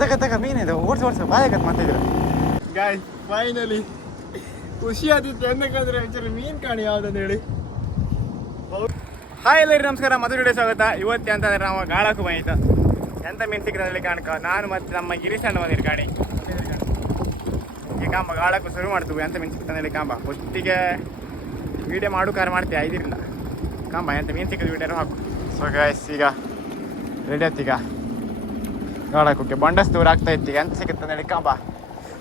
ತಗ ತಗ ಮೀನಿದೆ ಓಡಿಸಿ ಓಡಿಸಿ. ಬಾಯಾಗತ್ ಮಾತಾಡಿದ್ರೆ ಗಾಯ್ ಫೈನಲಿ ಖುಷಿ ಆದಿತ್ತು ಎಂದಕ್ಕಂದ್ರೆ ಒಂಚೂರು ಮೀನ್ ಕಾಣಿ ಯಾವ್ದಂತ ಹೇಳಿ. ಹಾಯ್ ಎಲ್ಲರಿಗೂ ನಮಸ್ಕಾರ. ವಿಡಿಯೋ ಸ್ವಾಗತ. ಇವತ್ತು ಅಂತಂದ್ರೆ ನಾವು ಗಾಳಕ್ಕೆ ಬಂದಿತ್ತು ಎಂತ ಮೀನು ಸಿಕ್ಕಿದ್ರೆ ಕಾಣಕ. ನಾನು ಮತ್ತು ನಮ್ಮ ಗಿರೀಶಣ್ಣ ಬಂದಿರಿ ಗಾಡಿ. ಈಗ ಕಾಂಬ ಗಾಳಕ್ಕೂ ಶುರು ಮಾಡ್ತೀವಿ. ಎಂತ ಮೀನು ಸಿಕ್ತಂದ್ರೆ ಕಾಂಬ. ಹೊತ್ತಿಗೆ ವಿಡಿಯೋ ಮಾಡು ಕಾರ್ ಮಾಡ್ತೀವಿ ಐದರಿಂದ ಕಾಂಬ ಎಂತ ಮೀನು ಸಿಕ್ಕಿದ ವಿಡಿಯೋ ಹಾಕು. ಸೊ ಗಾಯ್ಸ್ ಈಗ ರೆಡಿ ಆಯ್ತು ಗಾಳಕ್ಕೆ ಬಂಡಸ್ ದೂರ ಆಗ್ತಾ ಇತ್ತು ಈಗ ಎಂತ ನಡಿ, ಕಂಬ.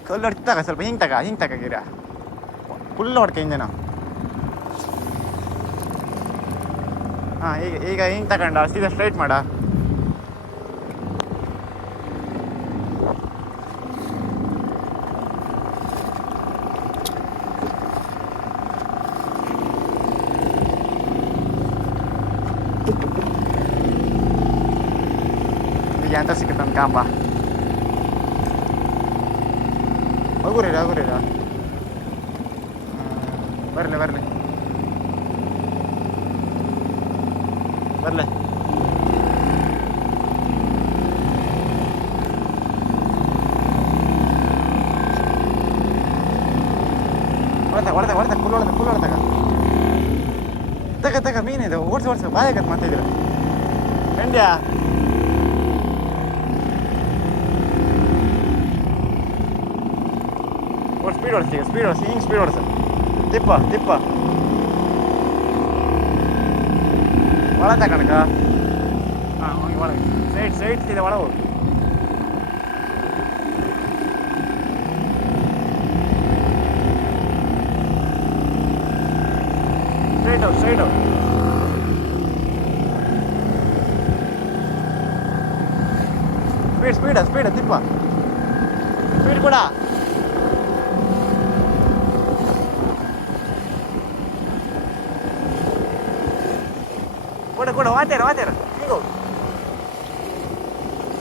ಕಲ್ಲು ಹೊಡ್ತಾಗ, ಸ್ವಲ್ಪ ಹಿಂಗೆ ತಗ ಹಿಂಗೆ ತಗ ಗಿರ ಫುಲ್ ಹಿಂದೆ ನಾವು. ಹಾಂ, ಈಗ ಈಗ ಹಿಂಗೆ ತಗೊಂಡ, ಸೀದಾ ಸ್ಟ್ರೈಟ್ ಮಾಡ. ಸಿಕ್ಕುತ್ತೆ ಅಂತ ಕಾಂಬ ಹಗುರಿರ ಹಗುರಿರ ಬರಲಿ ಬರಲಿ ಬರಲಿ ಹೊಡೆದ ಹೊಡೆದ ಹೊಡೆದ ಫುಲ್ ಹೊಡೆದ ಫುಲ್ ಹೊಡೆದಾಗ ತಗ ತಗ ಮೀನಿದೆ ಓಡಿಸಿ ಓಡಿಸಿ ಬಾಯಾಗತ್ ಮಾತಿದ್ರು ಕಂಡ್ಯಾ ಓಡ್ ಸ್ಪೀಡ್ ಓಡಿಸಿ ಈಗ ಸ್ಪೀಡ್ ಓಡಿಸಿ ಹಿಂಗೆ ಸ್ಪೀಡ್ ಓಡಿಸ ತಿಪ್ಪ ತಿಪ್ಪ ಒಳ ತಕಣಕ ಹಾಂ ಹೋಗಿ ಒಳಗೆ ಸೈಡ್ ಸೈಡ್ ಇದೆ ಒಳಗೆ ಹೋಗಿ straight out straight out speed speed speed Tippa speed ಕೂಡ ಕೊಡ ವಾತೇರ ವಾತೇರ ಈಗ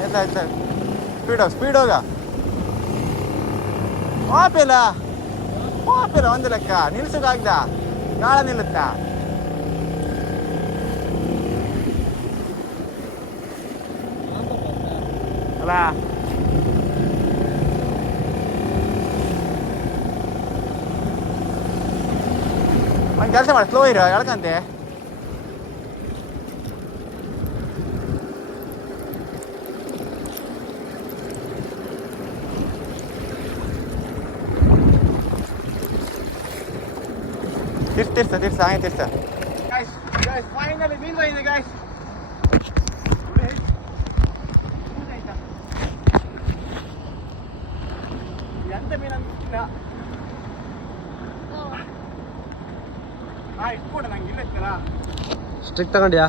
ಎಂತ ಆಯ್ತು ಸ್ಪೀಡ್ ಹೋಗ ಸ್ಪೀಡ್ ಹೋಗ ವಾಪಿಲ್ಲ ವಾಪಿಲ್ಲ ಒಂದು ಲೆಕ್ಕ ನಿಲ್ಸೋಕಾಗ್ದ ನಾಳೆ ನಿಲ್ಲುತ್ತಾ ಅಲ್ಲ ಒಂದು ಕೆಲಸ ಮಾಡಿ ಸ್ಲೋ ಇರೋ ಎಳ್ಕಂತೆ ತಿರ್ಸ ತಿರ್ಸ ತಿರ್ಸ ಹಾಗೆ ತಿರ್ಸ ಎಂತ ಮೀನು ಅಂತ ಹಾ ಇಟ್ಕೊಡ ನಂಗೆ ಇಲ್ಲ ಸ್ಟಿಕ್ ತಗೊಂಡ್ಯಾ?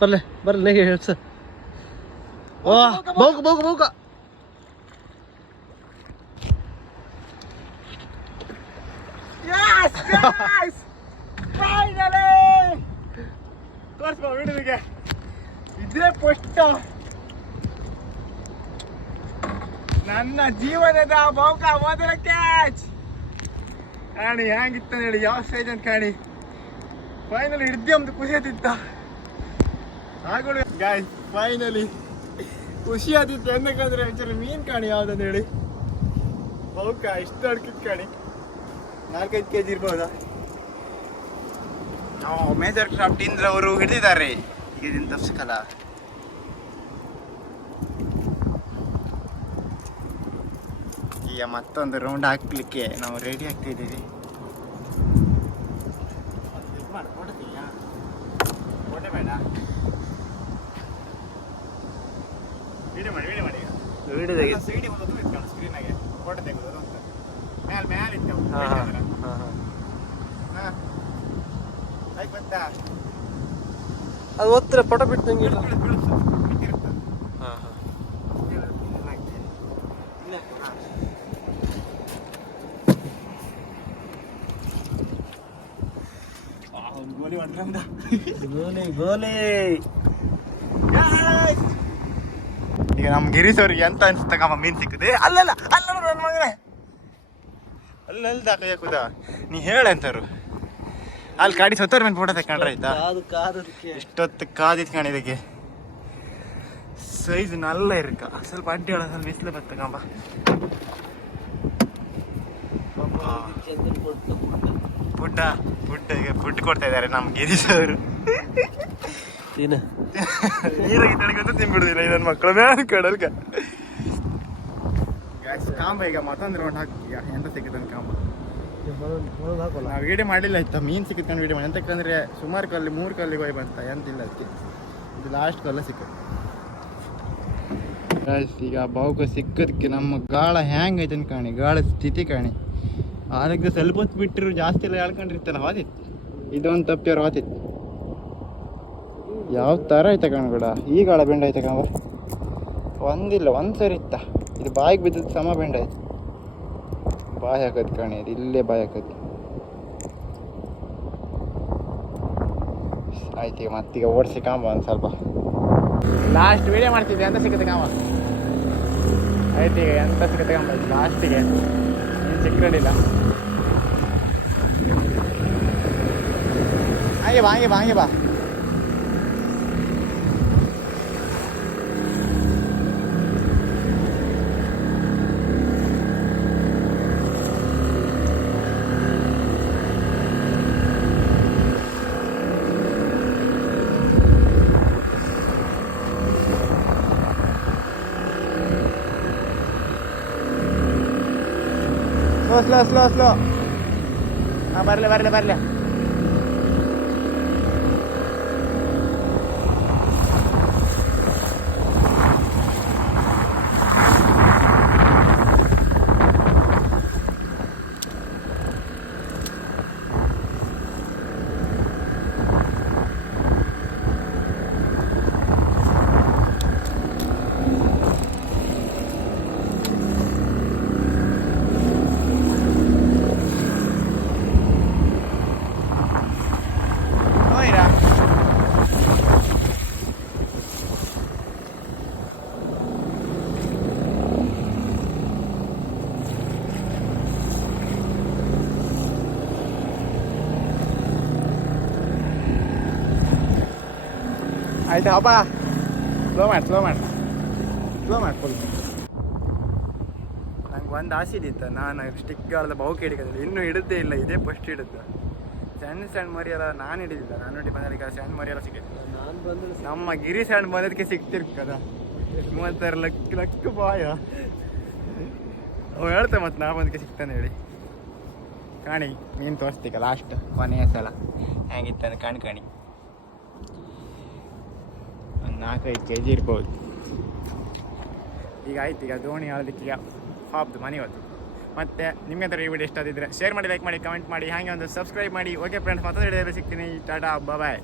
ಬರ್ಲೆ ಬರ್ಲಿ ನೆಗೆ ಹೇಳ್ಸ ಓ ಬೋಗು ಬೋಗು ಬೋಗು Yes, guys! Finally! ತೋರಿಸ್ಬೋ ವಿಡಿಯೋಗೆ ಇದೇ ಫಸ್ಟ್ ನನ್ನ ಜೀವನದ ಮೌಕ ಮೊದಲ ಕ್ಯಾಚ್ ಕಾಣಿ ಹೆಂಗಿತ್ತ ಹೇಳಿ, ಯಾವ ಸ್ಟೇಜ್ ಅಂತ ಕಾಣಿ. ಫೈನಲ್ ಹಿಡ್ದಿ ಒಂದು ಖುಷಿ ಆತಿತ್ತ ಆಗಳು ಗಾಯ್ ಫೈನಲಿ ಖುಷಿ ಆತಿತ್ತು ಎಂದಕ್ಕಂದ್ರೆ ಒಂಚೂರು ಮೀನ್ ಕಾಣಿ ಯಾವ್ದಂತ ಹೇಳಿ. ಮೌಕ ಇಷ್ಟು ಅಡ್ಕಿದ್ ಕಾಣಿ. ನಾಲ್ಕೈದು ಕೆ ಜಿ ಇರ್ಬೋದಾ? ಮೇಜರ್ ಕ್ರಾಫ್ಟ್ ಇಂದ್ರ ಅವರು ಹಿಡಿದಿದ್ದಾರೆ. ಈಗ ತಪ್ಸಕಲ್ಲ ಈಗ ಮತ್ತೊಂದು ರೌಂಡ್ ಹಾಕ್ಲಿಕ್ಕೆ ನಾವು ರೆಡಿ ಆಗ್ತಿದ್ದೀವಿ. ಅದು ಒತ್ತರ ಪಟ ಬಿಟ್ಟು ನಂಗೆ ಹಾಂ ಹಾ. ಹಾ ಗೋಲಿ ಗೋಲಿ. ಈಗ ನಮ್ಮ ಗಿರೀಶ್ ಅವ್ರಿಗೆ ಎಂತ ಕಮ್ಮ ಮೀನ್ ಸಿಕ್ಕದೆ? ಅಲ್ಲಲ್ಲ ಅಲ್ಲ ನನ್ನ ಮಗನೇ. ಅಲ್ಲಲ್ಲ ಕುದ ನೀ ಹೇಳಂತಾರು ಅಲ್ಲಿ ಕಾಡಿ ಸತ್ತೋರ್ ಮೇಲೆ ಫೋಟೋ ತಕೊಂಡ್ರೆ ಆಯ್ತಾ? ಇಷ್ಟೊತ್ತು ಕಾದಿತ್ ಕಾಣ ಇದಕ್ಕೆ. ಸೈಜ್ ನಲ್ಲ ಇರ್ಕ. ಸ್ವಲ್ಪ ಅಡ್ಡಿ ಹೇಳ ಸ್ವಲ್ಪ ಬಿಸಿಲು ಬರ್ತಕ್ಕಂಬ ಕೊಟ್ಟು. ಫುಡ್ ಫುಡ್ ಫುಡ್ ಕೊಡ್ತಾ ಇದ್ದಾರೆ ನಮ್ಮ ಗಿರೀಶ್ ಅವರು. ತಿನ್ನ ನೀರಾಗಿ ತನಗಂತೂ ತಿನ್ಬಿಡುದಿಲ್ಲ ನನ್ನ ಮಕ್ಕಳ ಮೇಲೆ ಕಡಲ್ಕ. ಕಾಂಬ ಈಗ ಮತ್ತೊಂದು ರೌಂಡ್ ಹಾಕಿ. ಈಗ ಎಂತ ಸಿಕ್ಕಿದ್ದಾನೆ ಕಾಂಬ? ಹಾಕೋಲ್ಲ ನಾವು ವಿಡಿಯೋ ಮಾಡಿಲ್ಲ ಆಯ್ತಾ ಮೀನು ಸಿಕ್ಕಿದ್ಕೊಂಡು ವಿಡಿಯೋ ಮಾಡಿ. ಎಂತಕ್ಕಂದ್ರೆ ಸುಮಾರು ಕಲ್ಲಿ ಮೂರು ಕಲ್ಲಿಗೆ ಹೋಗಿ ಬಂತ. ಎಂತಿಲ್ಲ ಅದಕ್ಕೆ ಇದು ಲಾಸ್ಟ್ ಕಲ್ಲ ಸಿಕ್ಕ ಈಗ ಬಾವುಕ ಸಿಕ್ಕದಕ್ಕೆ ನಮ್ಮ ಗಾಳ ಹ್ಯಾಂಗ್ ಐತೆ ಕಾಣಿ. ಗಾಳ ಸ್ಥಿತಿ ಕಾಣಿ. ಆರೋಗ್ಯ ಸ್ವಲ್ಪ ಹೊತ್ತು ಬಿಟ್ಟಿರು ಜಾಸ್ತಿ ಎಲ್ಲ ಹೇಳ್ಕೊಂಡಿರ್ತಾರ ಹೋದಿತ್ತು ಇದೊಂದು ತಪ್ಪಿಯವ್ರು ಹೋತಿತ್ತು ಯಾವ ಥರ ಐತೆ ಕಣ್ಗಡ ಈಗ ಗಾಳ ಬೆಂಡ ಐತೆ ಕಣ. ಒಂದಿಲ್ಲ ಒಂದು ಸರಿ ಇತ್ತ. ಇದು ಬಾಯಿಗೆ ಬಿದ್ದದ್ದು ಸಮ ಬೆಂಡ ಐತೆ. ಬಾಯಿ ಹಾಕೋದು ಕಣಿ ಅದು ಇಲ್ಲೇ ಬಾಯಿ ಹಾಕೋದು. ಆಯ್ತು ಈಗ ಮತ್ತೀಗ ಓಡಿಸಿ ಕಾಂಬ ಒಂದು ಸ್ವಲ್ಪ. ಲಾಸ್ಟ್ ವೀಡಿಯೋ ಮಾಡ್ತಿದ್ದೆ ಅಂತ ಸಿಗುತ್ತೆ ಕಾಂಬ? ಆಯ್ತು ಈಗ ಎಂತ ಸಿಗುತ್ತೆ ಕಾಂಬ? ಲಾಸ್ಟಿಗೆ ಏನು ಸಿಕ್ಕಿರಲಿಲ್ಲ. ಹಾಗೆ ಬಾ ಹಾಗೆ ಬಾ ಹಾಗೆ ಬಾ ಸ್ಲೋ ಸ್ಲೋ ಸ್ಲೋ ಸ್ಲೋ ಹಾಂ ಬರಲಿ ಬರಲಿ ಬರಲಿ ಹೋಯ್ರಾ ಆಯ್ತು ಹಬ್ಬ. ಸ್ಲೋ ಮಾಡಿ ಸ್ಲೋ ಮಾಡಿ. ಸ್ಲೋ ಮಾಡಿ ಫುಲ್ ನಂಗೆ ಒಂದು ಆಸೆ ಇದ್ದಿತ್ತು. ನಾನು ಸ್ಟಿಕ್ಗಾಲದ ಬಹು ಹಿಡಿಯೋದಿಲ್ಲ ಇನ್ನೂ ಹಿಡಿದೇ ಇಲ್ಲ, ಇದೇ ಫಸ್ಟ್ ಹಿಡಿದ್ದು. ಸಣ್ಣ ಸಣ್ಣ ಮರಿಯಲ್ಲ ನಾನು ಹಿಡಿದಿಲ್ಲ ನಾನು ನೋಡಿ ಬಂದಾಗ ಸಣ್ಣ ಮರಿಯಲ್ಲ ಸಿಕ್ಕಿತ್ತು. ನಮ್ಮ ಗಿರಿ ಸಣ್ಣ ಬಂದದಕ್ಕೆ ಸಿಕ್ತಿರ್ಕದ ಮೂವತ್ತಾರು ಲಕ್ಕ ಲಕ್ಕ ಬಾಯ. ಅವ್ ಹೇಳ್ತೆ ಮತ್ತೆ ನಾ ಬಂದಕ್ಕೆ ಸಿಗ್ತಾನೆ ಹೇಳಿ. ಕಾಣಿ, ನೀನು ತೋರಿಸ್ತೀಕ ಲಾಸ್ಟ್ ಕೊನೆಯ ಸಲ. ಹೆಂಗಿತ್ತಾನೆ ಕಾಣಿ ಕಾಣಿ. ಒಂದು ನಾಲ್ಕೈದು ಕೆ ಜಿ ಇರ್ಬೋದು. ಈಗ ಆಯ್ತು, ಈಗ ದೋಣಿ ಆಳೋದಕ್ಕೆ ಈಗ ಹಾಪ್ದು ಮನೆ ಹೊತ್ತು ಮತ್ತೆ ನಿಮಗೆ ಈ ವಿಡಿಯೋ ಇಷ್ಟ ಆದಿದ್ರೆ ಶೇರ್ ಮಾಡಿ ಲೈಕ್ ಮಾಡಿ ಕಮೆಂಟ್ ಮಾಡಿ, ಹಾಗೆ ಒಂದು ಸಬ್ಸ್ಕ್ರೈಬ್ ಮಾಡಿ. ಓಕೆ ಫ್ರೆಂಡ್ಸ್ ಮತ್ತೊಂದು ವಿಡಿಯೋದಲ್ಲಿ ಸಿಗ್ತೀನಿ. ಟಾಟಾ ಬಾಯ್